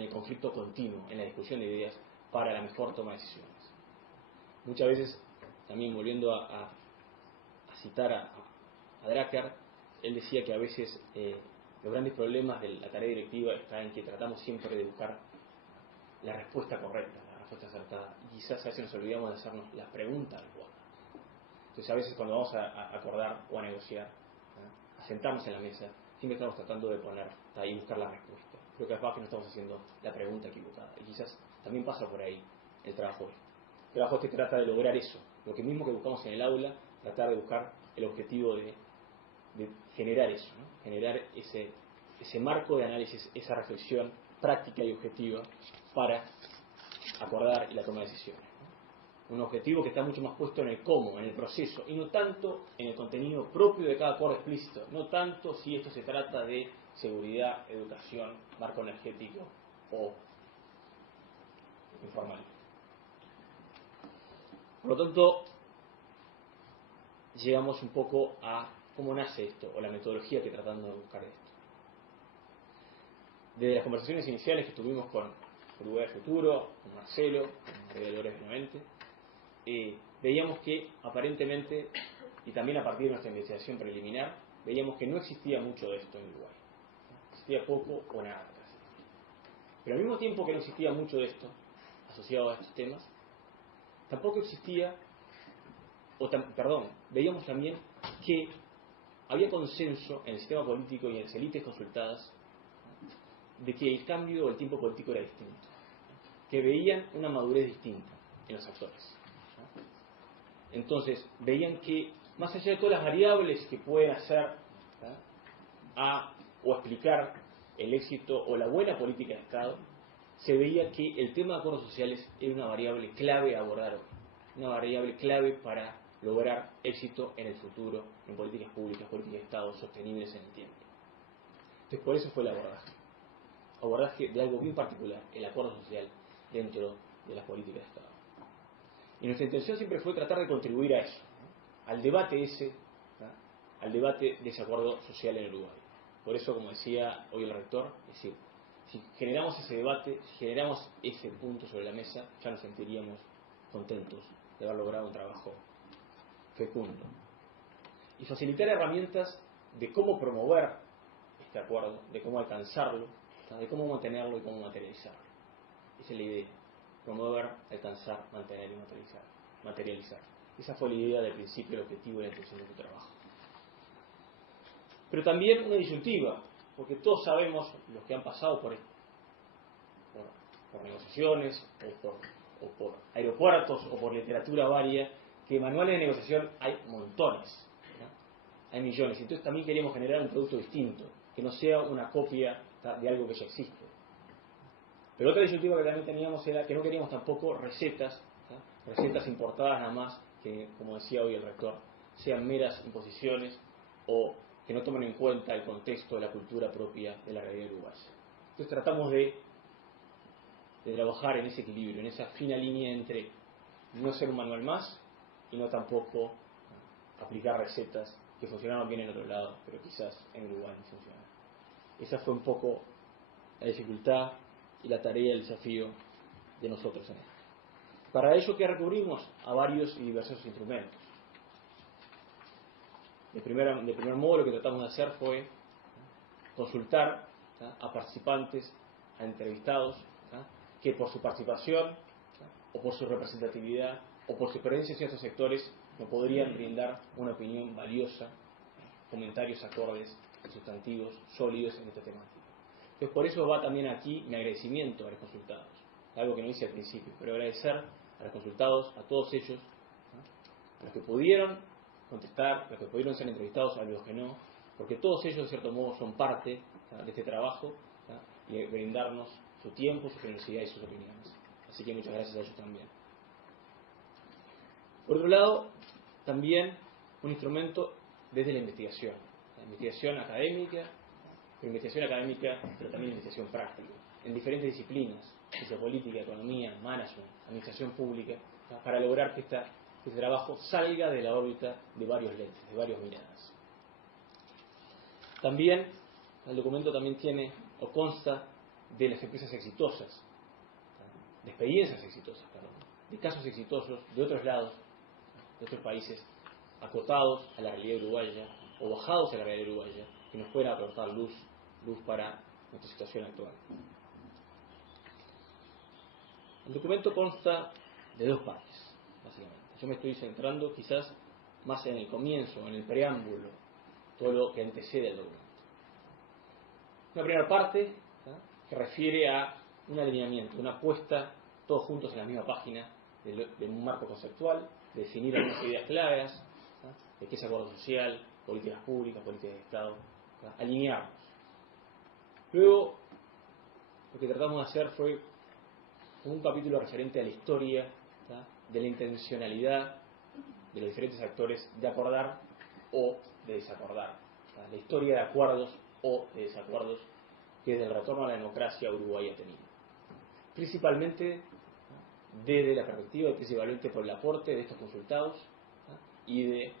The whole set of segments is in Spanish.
en el conflicto continuo, en la discusión de ideas para la mejor toma de decisiones. Muchas veces, también volviendo a citar a Drucker, él decía que a veces los grandes problemas de la tarea directiva están en que tratamos siempre de buscar la respuesta correcta, la respuesta acertada, y quizás a veces nos olvidamos de hacernos las preguntas adecuadas. Entonces a veces cuando vamos a acordar o a negociar, a sentarnos en la mesa, siempre estamos tratando de poner y buscar la respuesta. Pero capaz que no estamos haciendo la pregunta equivocada, y quizás también pasa por ahí el trabajo este. El trabajo este trata de lograr eso, lo que mismo que buscamos en el aula, tratar de buscar el objetivo de generar eso, ¿no? Generar ese marco de análisis, esa reflexión práctica y objetiva para acordar y la toma de decisiones, ¿no? Un objetivo que está mucho más puesto en el cómo, en el proceso, y no tanto en el contenido propio de cada acuerdo explícito, no tanto si esto se trata de seguridad, educación, marco energético o informal. Por lo tanto, llegamos un poco a cómo nace esto, o la metodología que tratando de buscar esto. Desde las conversaciones iniciales que tuvimos con Uruguay del Futuro, con Marcelo, con María Dolores Benavente, veíamos que aparentemente, y también a partir de nuestra investigación preliminar, veíamos que no existía mucho de esto en Uruguay. Existía poco o nada casi. Pero al mismo tiempo que no existía mucho de esto, asociado a estos temas, tampoco existía, veíamos también que había consenso en el sistema político y en las élites consultadas de que el cambio o el tiempo político era distinto, que veían una madurez distinta en los actores. Entonces, veían que, más allá de todas las variables que pueden hacer o explicar el éxito o la buena política de Estado, se veía que el tema de acuerdos sociales era una variable clave a abordar hoy, una variable clave para lograr éxito en el futuro, en políticas públicas, políticas de Estado sostenibles en el tiempo. Entonces, por eso fue el abordaje de algo bien particular, el acuerdo social dentro de las políticas de Estado. Y nuestra intención siempre fue tratar de contribuir a eso, ¿no? Al debate al debate de ese acuerdo social en Uruguay. Por eso, como decía hoy el rector, es decir, si generamos ese debate, si generamos ese punto sobre la mesa, ya nos sentiríamos contentos de haber logrado un trabajo fecundo. Y facilitar herramientas de cómo promover este acuerdo, de cómo alcanzarlo, de cómo mantenerlo y cómo materializarlo. Esa es la idea. Promover, alcanzar, mantener y materializar. Esa fue la idea del principio, el objetivo y la intención de tu trabajo. Pero también una disyuntiva, porque todos sabemos, los que han pasado por negociaciones, o por aeropuertos, o por literatura varia, que manuales de negociación hay montones, ¿no? Hay millones. Entonces también queríamos generar un producto distinto, que no sea una copia de algo que ya existe. Pero otra disyuntiva que también teníamos era que no queríamos tampoco recetas importadas nada más, que, como decía hoy el rector, sean meras imposiciones o que no tomen en cuenta el contexto de la cultura propia de la realidad uruguaya. Entonces tratamos de trabajar en ese equilibrio, en esa fina línea entre no ser un manual más y no tampoco aplicar recetas que funcionaban bien en otro lado, pero quizás en Uruguay no funcionan. Esa fue un poco la dificultad y la tarea, el desafío de nosotros en esto. Para ello, ¿qué recurrimos? A varios y diversos instrumentos. De primer modo, lo que tratamos de hacer fue consultar a participantes, a entrevistados, que por su participación, o por su representatividad, o por su experiencia en ciertos sectores, nos podrían brindar una opinión valiosa, comentarios acordes, sustantivos, sólidos en esta temática. Entonces, por eso va también aquí mi agradecimiento a los consultados, algo que no hice al principio, pero agradecer a los consultados, a todos ellos, a los que pudieron contestar, a los que pudieron ser entrevistados, a los que no, porque todos ellos, de cierto modo, son parte de este trabajo y brindarnos su tiempo, su generosidad y sus opiniones. Así que muchas gracias a ellos también. Por otro lado, también un instrumento desde la investigación académica, pero también investigación práctica, en diferentes disciplinas, ciencia política, economía, management, administración pública, para lograr que este trabajo salga de la órbita de varios lentes, de varias miradas. También, el documento también tiene o consta de las empresas exitosas, de experiencias exitosas, perdón, de casos exitosos de otros lados, de otros países, acotados a la realidad uruguaya o bajados a la realidad uruguaya, que nos puedan aportar luz para nuestra situación actual. El documento consta de dos partes, básicamente. Yo me estoy centrando quizás más en el comienzo, en el preámbulo, todo lo que antecede al documento. Una primera parte, ¿tá?, que refiere a un alineamiento, una puesta todos juntos en la misma página de un marco conceptual, de definir algunas ideas claras, ¿tá?, de qué es acuerdo social, políticas públicas, políticas de Estado, ¿tá?, alinearnos. Luego, lo que tratamos de hacer fue un capítulo referente a la historia, ¿tá?, de la intencionalidad de los diferentes actores de acordar o de desacordar, ¿tá?, la historia de acuerdos o de desacuerdos que desde el retorno a la democracia Uruguay ha tenido. Principalmente desde la perspectiva, principalmente por el aporte de estos consultados, ¿tá?, y de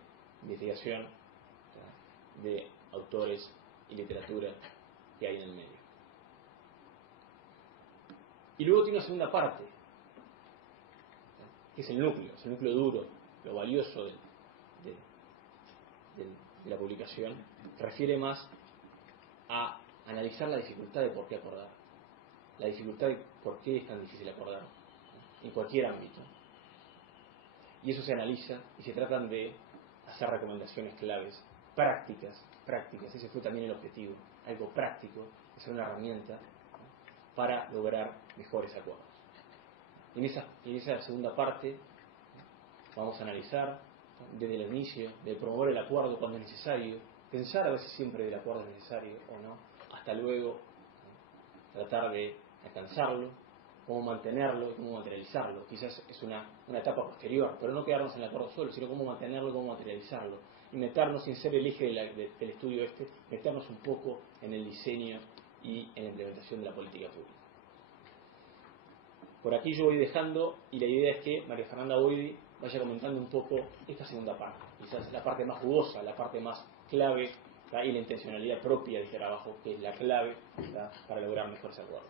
investigación, ¿tá?, de autores y literatura que hay en el medio. Y luego tiene una segunda parte, ¿tá?, que es el núcleo duro, lo valioso de la publicación, que refiere más a analizar la dificultad de por qué acordar, la dificultad de por qué es tan difícil acordar, ¿no?, en cualquier ámbito. Y eso se analiza y se tratan de hacer recomendaciones claves, prácticas, ese fue también el objetivo, algo práctico, que sea una herramienta, ¿no?, para lograr mejores acuerdos. En esa segunda parte vamos a analizar, ¿no?, desde el inicio, de promover el acuerdo cuando es necesario, pensar a veces siempre del acuerdo es necesario o no, hasta luego, ¿no?, tratar de alcanzarlo, cómo mantenerlo y cómo materializarlo. Quizás es una etapa posterior, pero no quedarnos en el acuerdo solo, sino cómo mantenerlo y cómo materializarlo. Y meternos, sin ser el eje del estudio meternos un poco en el diseño y en la implementación de la política pública. Por aquí yo voy dejando, y la idea es que María Fernanda Boidi vaya comentando un poco esta segunda parte, quizás la parte más jugosa, la parte más clave, ¿tá?, y la intencionalidad propia de este trabajo, que es la clave, ¿tá?, para lograr mejores acuerdos.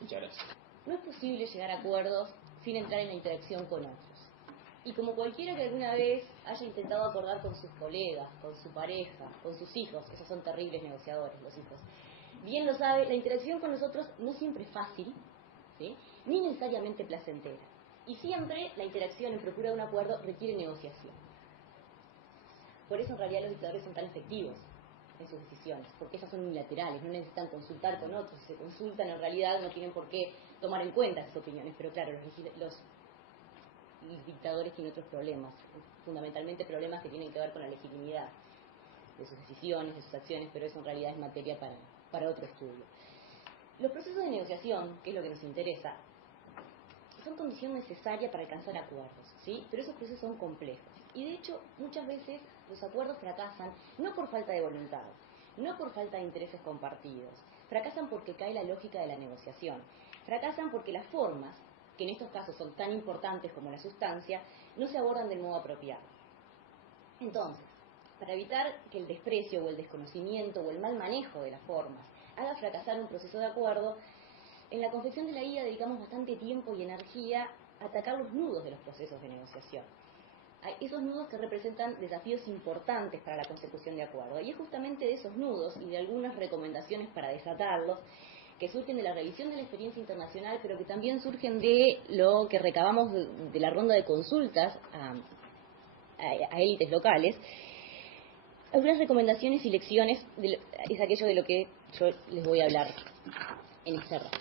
Muchas gracias. No es posible llegar a acuerdos sin entrar en la interacción con otros. Y como cualquiera que alguna vez haya intentado acordar con sus colegas, con su pareja, con sus hijos, esos son terribles negociadores, los hijos, bien lo sabe, la interacción con los otros no siempre es fácil, ¿sí?, ni necesariamente placentera. Y siempre la interacción en procura de un acuerdo requiere negociación. Por eso en realidad los dictadores son tan efectivos en sus decisiones, porque esas son unilaterales, no necesitan consultar con otros. Si se consultan, en realidad no tienen por qué tomar en cuenta esas opiniones, pero claro, los dictadores tienen otros problemas, fundamentalmente problemas que tienen que ver con la legitimidad de sus decisiones, de sus acciones, pero eso en realidad es materia para otro estudio. Los procesos de negociación, que es lo que nos interesa, son condición necesaria para alcanzar acuerdos, ¿sí?, pero esos procesos son complejos. Y de hecho, muchas veces los acuerdos fracasan no por falta de voluntad, no por falta de intereses compartidos, fracasan porque cae la lógica de la negociación, fracasan porque las formas, que en estos casos son tan importantes como la sustancia, no se abordan del modo apropiado. Entonces, para evitar que el desprecio o el desconocimiento o el mal manejo de las formas haga fracasar un proceso de acuerdo, en la confección de la guía dedicamos bastante tiempo y energía a atacar los nudos de los procesos de negociación. Hay esos nudos que representan desafíos importantes para la consecución de acuerdo. Y es justamente de esos nudos y de algunas recomendaciones para desatarlos que surgen de la revisión de la experiencia internacional, pero que también surgen de lo que recabamos de la ronda de consultas a élites locales. Algunas recomendaciones y lecciones es aquello de lo que yo les voy a hablar en este rato.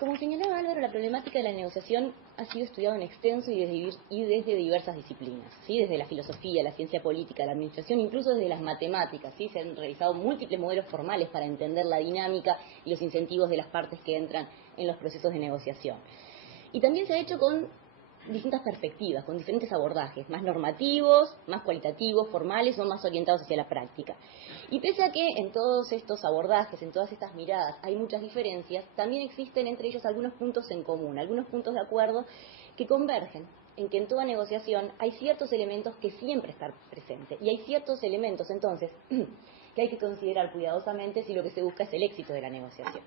Como señalaba Álvaro, la problemática de la negociación ha sido estudiada en extenso y desde diversas disciplinas, ¿sí?, desde la filosofía, la ciencia política, la administración, incluso desde las matemáticas, ¿sí?, se han realizado múltiples modelos formales para entender la dinámica y los incentivos de las partes que entran en los procesos de negociación. Y también se ha hecho con distintas perspectivas, con diferentes abordajes, más normativos, más cualitativos, formales o más orientados hacia la práctica. Y pese a que en todos estos abordajes, en todas estas miradas, hay muchas diferencias, también existen entre ellos algunos puntos en común, algunos puntos de acuerdo que convergen en que en toda negociación hay ciertos elementos que siempre están presentes. Y hay ciertos elementos, entonces, que hay que considerar cuidadosamente si lo que se busca es el éxito de la negociación.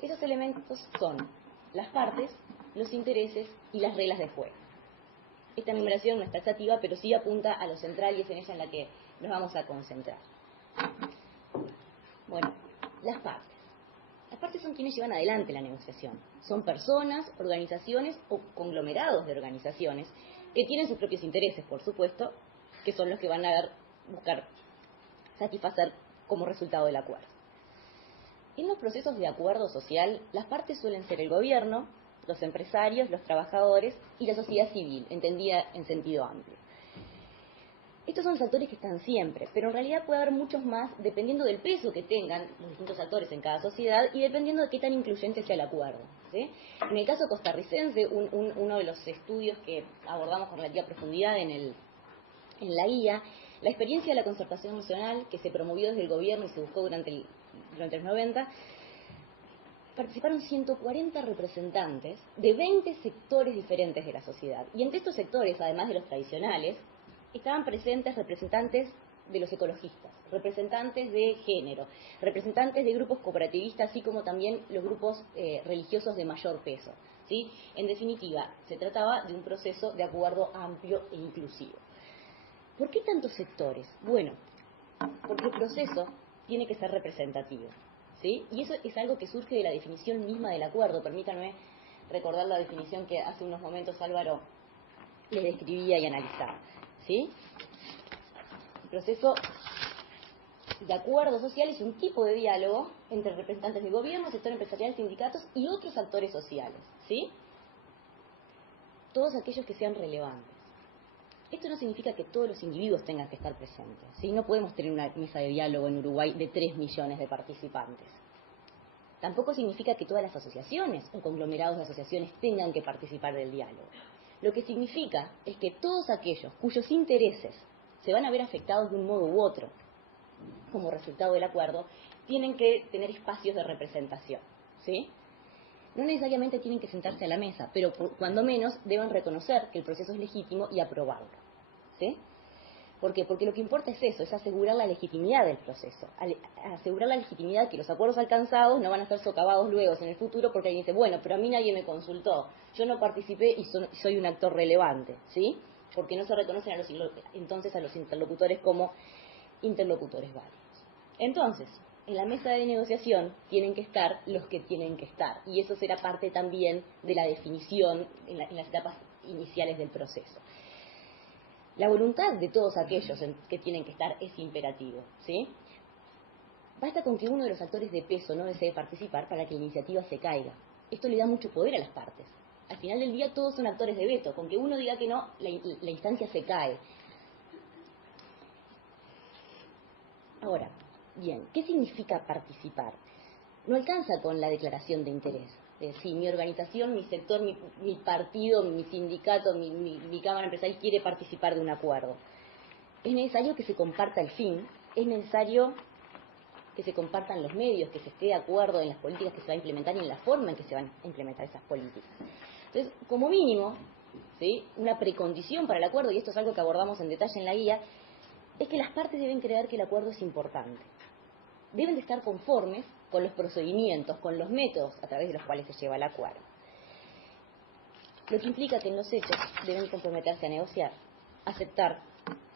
Esos elementos son las partes, los intereses y las reglas de juego. Esta enumeración no es taxativa, pero sí apunta a lo central y es en ella en la que nos vamos a concentrar. Bueno, las partes. Las partes son quienes llevan adelante la negociación. Son personas, organizaciones o conglomerados de organizaciones que tienen sus propios intereses, por supuesto, que son los que van a buscar satisfacer como resultado del acuerdo. En los procesos de acuerdo social, las partes suelen ser el gobierno, los empresarios, los trabajadores y la sociedad civil, entendida en sentido amplio. Estos son los actores que están siempre, pero en realidad puede haber muchos más dependiendo del peso que tengan los distintos actores en cada sociedad y dependiendo de qué tan incluyente sea el acuerdo, ¿sí? En el caso costarricense, uno de los estudios que abordamos con relativa profundidad en la guía, la experiencia de la concertación nacional que se promovió desde el gobierno y se buscó durante los 90, participaron 140 representantes de 20 sectores diferentes de la sociedad. Y entre estos sectores, además de los tradicionales, estaban presentes representantes de los ecologistas, representantes de género, representantes de grupos cooperativistas, así como también los grupos religiosos de mayor peso, ¿sí? En definitiva, se trataba de un proceso de acuerdo amplio e inclusivo. ¿Por qué tantos sectores? Bueno, porque el proceso tiene que ser representativo, ¿sí? Y eso es algo que surge de la definición misma del acuerdo. Permítanme recordar la definición que hace unos momentos Álvaro les describía y analizaba, ¿sí? El proceso de acuerdo social es un tipo de diálogo entre representantes de gobierno, sector empresarial, sindicatos y otros actores sociales, ¿sí? Todos aquellos que sean relevantes. Esto no significa que todos los individuos tengan que estar presentes, ¿sí? No podemos tener una mesa de diálogo en Uruguay de 3 millones de participantes. Tampoco significa que todas las asociaciones o conglomerados de asociaciones tengan que participar del diálogo. Lo que significa es que todos aquellos cuyos intereses se van a ver afectados de un modo u otro como resultado del acuerdo, tienen que tener espacios de representación, ¿sí? No necesariamente tienen que sentarse a la mesa, pero cuando menos deben reconocer que el proceso es legítimo y aprobarlo, ¿sí? ¿Por qué? Porque lo que importa es eso, es asegurar la legitimidad del proceso, asegurar la legitimidad que los acuerdos alcanzados no van a ser socavados luego en el futuro porque alguien dice, bueno, pero a mí nadie me consultó, yo no participé y soy un actor relevante, ¿sí? Porque no se reconocen entonces a los interlocutores como interlocutores válidos. Entonces, en la mesa de negociación tienen que estar los que tienen que estar, y eso será parte también de la definición en las etapas iniciales del proceso. La voluntad de todos aquellos que tienen que estar es imperativo, ¿sí? Basta con que uno de los actores de peso no desee participar para que la iniciativa se caiga. Esto le da mucho poder a las partes. Al final del día todos son actores de veto, con que uno diga que no, la instancia se cae. Ahora, bien, ¿qué significa participar? No alcanza con la declaración de interés. Si mi organización, mi sector, mi partido, mi sindicato, mi cámara empresarial quiere participar de un acuerdo. Es necesario que se comparta el fin, es necesario que se compartan los medios, que se esté de acuerdo en las políticas que se va a implementar y en la forma en que se van a implementar esas políticas. Entonces, como mínimo, ¿sí?, una precondición para el acuerdo, y esto es algo que abordamos en detalle en la guía, es que las partes deben creer que el acuerdo es importante. Deben de estar conformes con los procedimientos, con los métodos a través de los cuales se lleva el acuerdo. Lo que implica que en los hechos deben comprometerse a negociar, aceptar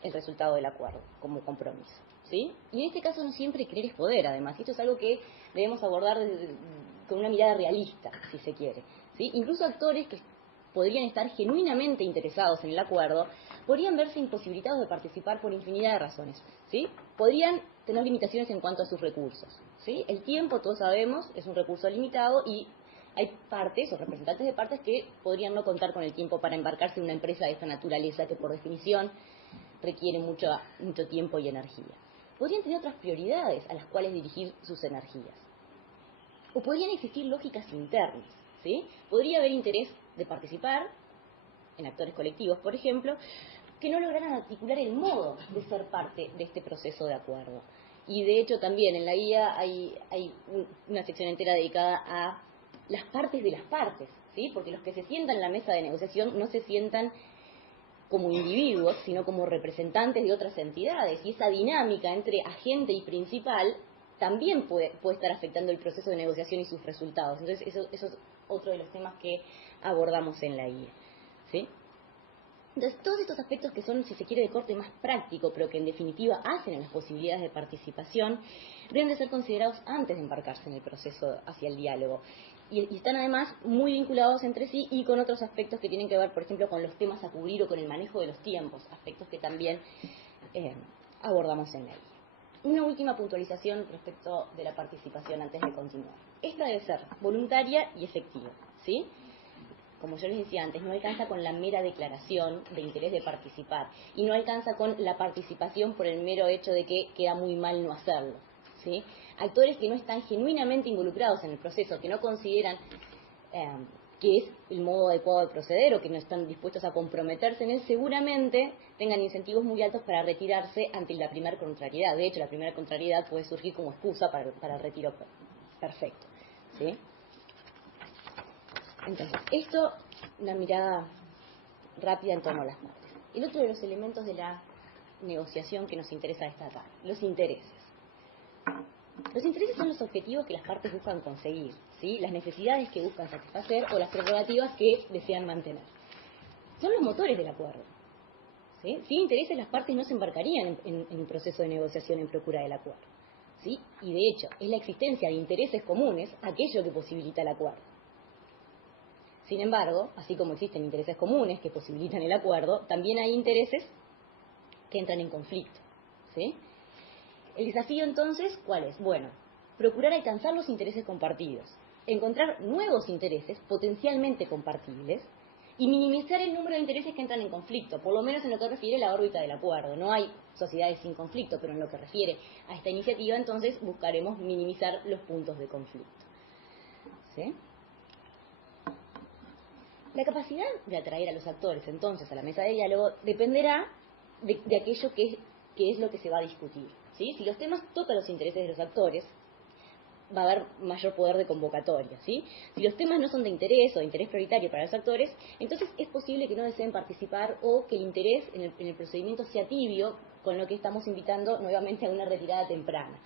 el resultado del acuerdo como compromiso, ¿sí? Y en este caso no siempre querer es poder, además. Y esto es algo que debemos abordar con una mirada realista, si se quiere, ¿sí? Incluso actores que podrían estar genuinamente interesados en el acuerdo podrían verse imposibilitados de participar por infinidad de razones, ¿sí? Podrían tener limitaciones en cuanto a sus recursos, ¿sí? El tiempo, todos sabemos, es un recurso limitado y hay partes o representantes de partes que podrían no contar con el tiempo para embarcarse en una empresa de esta naturaleza que por definición requiere mucho tiempo y energía. Podrían tener otras prioridades a las cuales dirigir sus energías. O podrían existir lógicas internas, ¿sí? Podría haber interés de participar en actores colectivos, por ejemplo, que no lograran articular el modo de ser parte de este proceso de acuerdo. Y de hecho también en la guía hay una sección entera dedicada a las partes de las partes, ¿sí? Porque los que se sientan en la mesa de negociación no se sientan como individuos, sino como representantes de otras entidades. Y esa dinámica entre agente y principal también puede estar afectando el proceso de negociación y sus resultados. Entonces, eso es otro de los temas que abordamos en la guía, ¿sí? Entonces, todos estos aspectos que son, si se quiere, de corte más práctico, pero que en definitiva hacen a las posibilidades de participación, deben de ser considerados antes de embarcarse en el proceso hacia el diálogo. Y están además muy vinculados entre sí y con otros aspectos que tienen que ver, por ejemplo, con los temas a cubrir o con el manejo de los tiempos, aspectos que también abordamos en la guía. Una última puntualización respecto de la participación antes de continuar. Esta debe ser voluntaria y efectiva, ¿sí? Como yo les decía antes, no alcanza con la mera declaración de interés de participar y no alcanza con la participación por el mero hecho de que queda muy mal no hacerlo, ¿sí? Actores que no están genuinamente involucrados en el proceso, que no consideran que es el modo adecuado de proceder o que no están dispuestos a comprometerse en él, seguramente tengan incentivos muy altos para retirarse ante la primera contrariedad. De hecho, la primera contrariedad puede surgir como excusa para el retiro perfecto, ¿sí? Entonces, esto, una mirada rápida en torno a las partes. El otro de los elementos de la negociación que nos interesa destacar, los intereses. Los intereses son los objetivos que las partes buscan conseguir, ¿sí? Las necesidades que buscan satisfacer o las prerrogativas que desean mantener. Son los motores del acuerdo, ¿sí? Sin intereses las partes no se embarcarían en un proceso de negociación en procura del acuerdo, ¿sí? Y de hecho, es la existencia de intereses comunes aquello que posibilita el acuerdo. Sin embargo, así como existen intereses comunes que posibilitan el acuerdo, también hay intereses que entran en conflicto, ¿sí? El desafío entonces, ¿cuál es? Bueno, procurar alcanzar los intereses compartidos, encontrar nuevos intereses potencialmente compartibles y minimizar el número de intereses que entran en conflicto, por lo menos en lo que refiere a la órbita del acuerdo. No hay sociedades sin conflicto, pero en lo que refiere a esta iniciativa, entonces buscaremos minimizar los puntos de conflicto, ¿sí? La capacidad de atraer a los actores, entonces, a la mesa de diálogo dependerá de aquello que es lo que se va a discutir, ¿sí? Si los temas tocan los intereses de los actores, va a haber mayor poder de convocatoria, ¿sí? Si los temas no son de interés o de interés prioritario para los actores, entonces es posible que no deseen participar o que el interés en el procedimiento sea tibio, con lo que estamos invitando nuevamente a una retirada temprana,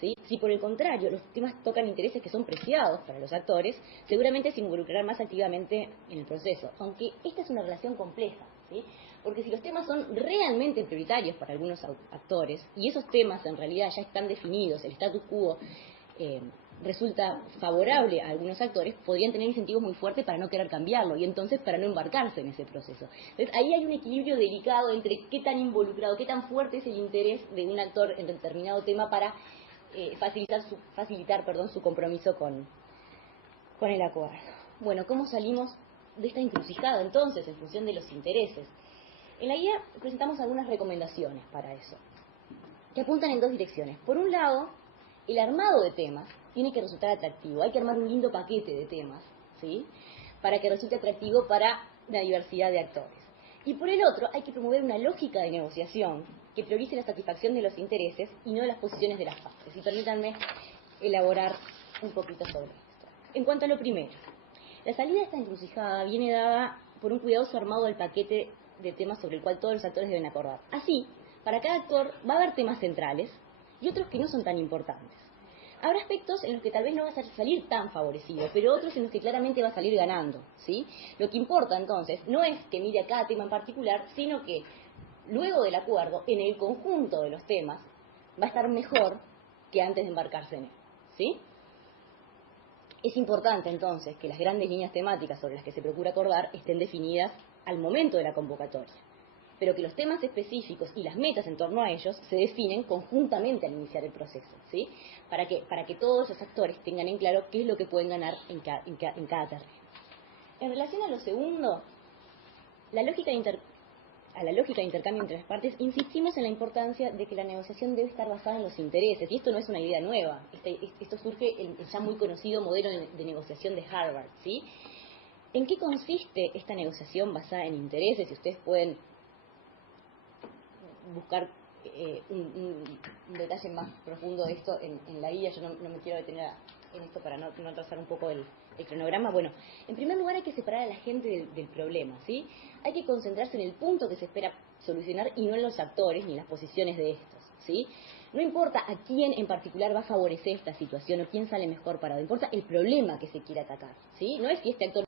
¿sí? Si por el contrario los temas tocan intereses que son preciados para los actores, seguramente se involucrarán más activamente en el proceso, aunque esta es una relación compleja, ¿sí? Porque si los temas son realmente prioritarios para algunos actores, y esos temas en realidad ya están definidos, el status quo resulta favorable a algunos actores, podrían tener incentivos muy fuertes para no querer cambiarlo y entonces para no embarcarse en ese proceso. Entonces ahí hay un equilibrio delicado entre qué tan involucrado, qué tan fuerte es el interés de un actor en determinado tema para facilitar su compromiso con el acuerdo. Bueno, ¿cómo salimos de esta encrucijada entonces en función de los intereses? En la guía presentamos algunas recomendaciones para eso, que apuntan en dos direcciones. Por un lado, el armado de temas tiene que resultar atractivo. Hay que armar un lindo paquete de temas, ¿sí?, para que resulte atractivo para la diversidad de actores. Y por el otro, hay que promover una lógica de negociación que priorice la satisfacción de los intereses y no las posiciones de las partes. Y permítanme elaborar un poquito sobre esto. En cuanto a lo primero, la salida de esta encrucijada viene dada por un cuidadoso armado del paquete de temas sobre el cual todos los actores deben acordar. Así, para cada actor va a haber temas centrales y otros que no son tan importantes. Habrá aspectos en los que tal vez no va a salir tan favorecido, pero otros en los que claramente va a salir ganando, ¿sí? Lo que importa entonces no es que mire a cada tema en particular, sino que luego del acuerdo, en el conjunto de los temas, va a estar mejor que antes de embarcarse en él, ¿sí? Es importante entonces que las grandes líneas temáticas sobre las que se procura acordar estén definidas al momento de la convocatoria, pero que los temas específicos y las metas en torno a ellos se definen conjuntamente al iniciar el proceso, ¿sí? Para que todos los actores tengan en claro qué es lo que pueden ganar en cada terreno. En relación a lo segundo, a la lógica de intercambio entre las partes, insistimos en la importancia de que la negociación debe estar basada en los intereses, y esto no es una idea nueva, esto surge en el ya muy conocido modelo de negociación de Harvard, ¿sí? ¿En qué consiste esta negociación basada en intereses? Si ustedes pueden buscar un detalle más profundo de esto en la guía, yo no me quiero detener en esto para no atrasar un poco el cronograma. Bueno, en primer lugar hay que separar a la gente del problema, ¿sí? Hay que concentrarse en el punto que se espera solucionar y no en los actores ni en las posiciones de estos, ¿sí? No importa a quién en particular va a favorecer esta situación o quién sale mejor parado, importa el problema que se quiere atacar, ¿sí? No es si este actor